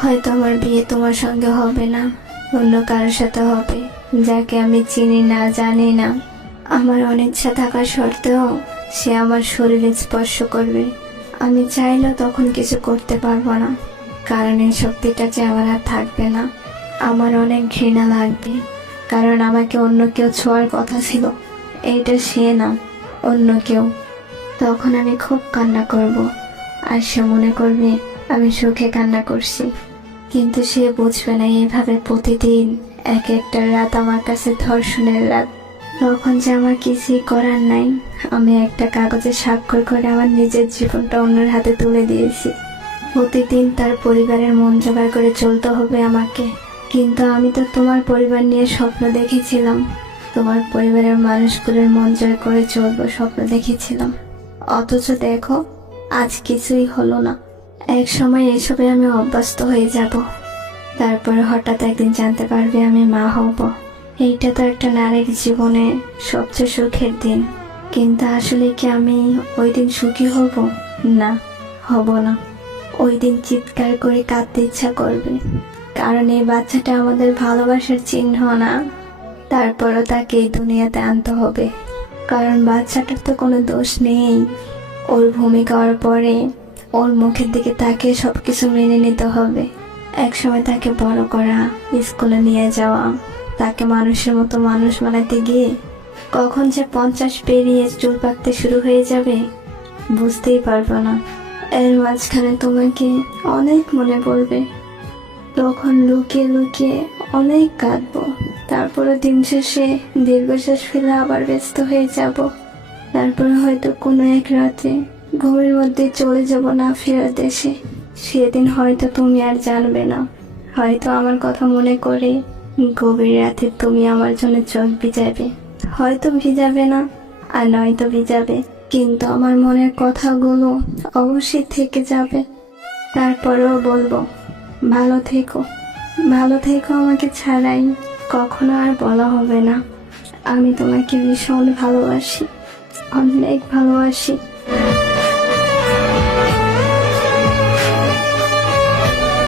হয়তো আমার বিয়ে তোমার সঙ্গে হবে না, অন্য কারোর সাথে হবে, যাকে আমি চিনি না, জানি না। আমার অনিচ্ছা থাকা সত্ত্বেও সে আমার শরীরে স্পর্শ করবে। আমি চাইলেও তখন কিছু করতে পারবো না, কারণ এই শক্তিটা যে আমার আর থাকবে না। আমার অনেক ঘৃণা লাগবে, কারণ আমাকে অন্য কেউ ছোঁয়ার কথা ছিল। এইটা সে না, অন্য কেউ। তখন আমি খুব কান্না করব, আর সে মনে করবে আমি সুখে কান্না করছি। কিন্তু সে বুঝবে না এইভাবে প্রতিদিন এক একটা রাত আমার কাছে ধর্ষণের রাত। তখন যে আমার কিছুই করার নাই, আমি একটা কাগজে স্বাক্ষর করে আমার নিজের জীবনটা অন্যের হাতে তুলে দিয়েছি। প্রতিদিন তার পরিবারের মন জোগাড় করে চলতে হবে আমাকে। কিন্তু আমি তো তোমার পরিবার নিয়ে স্বপ্ন দেখেছিলাম, তোমার পরিবারের মানুষগুলোর মন জয় করে চলবো স্বপ্ন দেখেছিলাম। অথচ দেখো, আজ কিছুই হলো না। এক সময় এসবে আমি অভ্যস্ত হয়ে যাব, তারপরে হঠাৎ একদিন জানতে পারবে আমি মা হব। এইটা তো একটা নারীর জীবনে সবচেয়ে সুখের দিন। কিন্তু আসলে কি আমি ওই দিন সুখী হব? না, হব না। ওই দিন চিৎকার করে কাঁদতে ইচ্ছা করবে, কারণ এই বাচ্চাটা আমাদের ভালোবাসার চিহ্ন না। তারপরও তাকে এই দুনিয়াতে আনতে হবে, কারণ বাচ্চাটার তো কোনো দোষ নেই। ওর ভূমিকা ওর পরে, ওর মুখের দিকে তাকে সবকিছু মেনে নিতে হবে। একসময় তাকে বড় করা, স্কুলে নিয়ে যাওয়া, তাকে মানুষের মতো মানুষ বানাতে গিয়ে কখন যে 50 পেরিয়ে চুল পাকতে শুরু হয়ে যাবে বুঝতেই পারবো না। এর মাঝখানে তোমাকে অনেক মনে পড়বে, তখন লুকিয়ে লুকিয়ে অনেক কাঁদবো। তারপরে দিন শেষে দীর্ঘশ্বাস ফেলে আবার ব্যস্ত হয়ে যাব। তারপরে হয়তো কোনো এক রাতে ঘুমের মধ্যে চলে যাব না ফেরার দেশে। সেদিন হয়তো তুমি আর জানবে না, হয়তো আমার কথা মনে করে গভীর রাতে তুমি আমার জন্য চোখ ভিজাবে। হয়তো ভিজাবে না, আর নয়তো ভিজাবে, কিন্তু আমার মনের কথাগুলো অবশ্যই থেকে যাবে। তারপরেও বলবো, ভালো থেকো, ভালো থেকো। আমাকে ছাড়াই কখনো আর বলা হবে না আমি তোমাকে ভীষণ ভালোবাসি, অনেক ভালোবাসি।